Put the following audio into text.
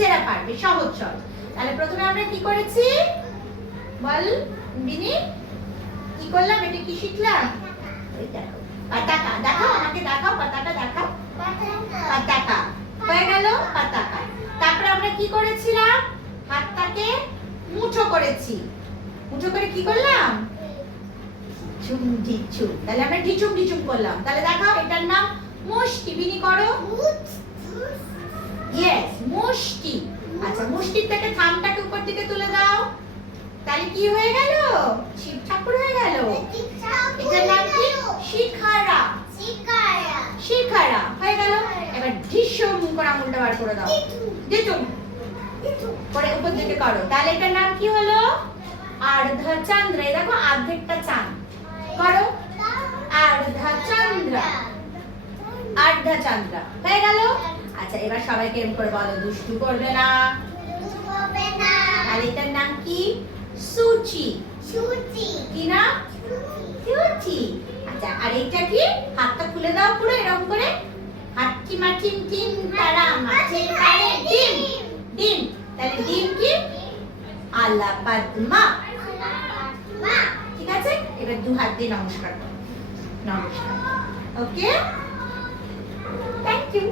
নিজেরা পারবে, সহজ সহজ। তাহলে প্রথমে আমরা কি করেছি বল বিনি, কি করলাম, এটা কি শিখলাম? পাতাকা, দেখাও আমাকে, দেখাও পাতাকা, দেখাও পাতাকা, হয়ে গেল পাতাকা। তারপরে আমরা কি করেছিলাম, হাতটাকে মুঠো করেছি, মুঠো করে কি করলাম, ঝুম ঢিচুম, তাহলে আমরা ঢিচুম ঢিচুম করলাম। তাহলে দেখাও, এটার নাম মুষ্টি, বিনি করো, ইয়েস মুষ্টি। আচ্ছা, মুষ্টির থেকে থামটাকে উপর দিকে তুলে দাও, তাহলে কি হয়ে গেল, শিব ঠাকুর হয়ে গেল। এটার নাম কি, শিখারা, শিখারা হয়ে গেল। এবার ঢিসুম করে আঙুলটা বার করে দাও, ঢিচুম করে উপর দিকে করো, তাহলে এটার নাম কি হলো, আর্ধচন্দ্র। এই দেখো অর্ধেকটা চাঁদ, করো আর্ধচন্দ্র, আর্ধচন্দ্র হয়ে গেল। আচ্ছা, এবার সবাইকে এরকম করে বলো, দুষ্টু করবে না। তাহলে এটার নাম কি, সূচি, কি না, সূচি। আচ্ছা, আর এটা কি, হাতটা খুলে দাও পুরো এরকম করে, হাট্টি মাটিম টিম তারা মাটি পারে ডিম, ডিম। তাহলে ডিম কি, আলা পদ্মা, ঠিক আছে। এবার দু হাত দিয়ে নমস্কার করো, নমস্কার, ওকে, থ্যাংক ইউ।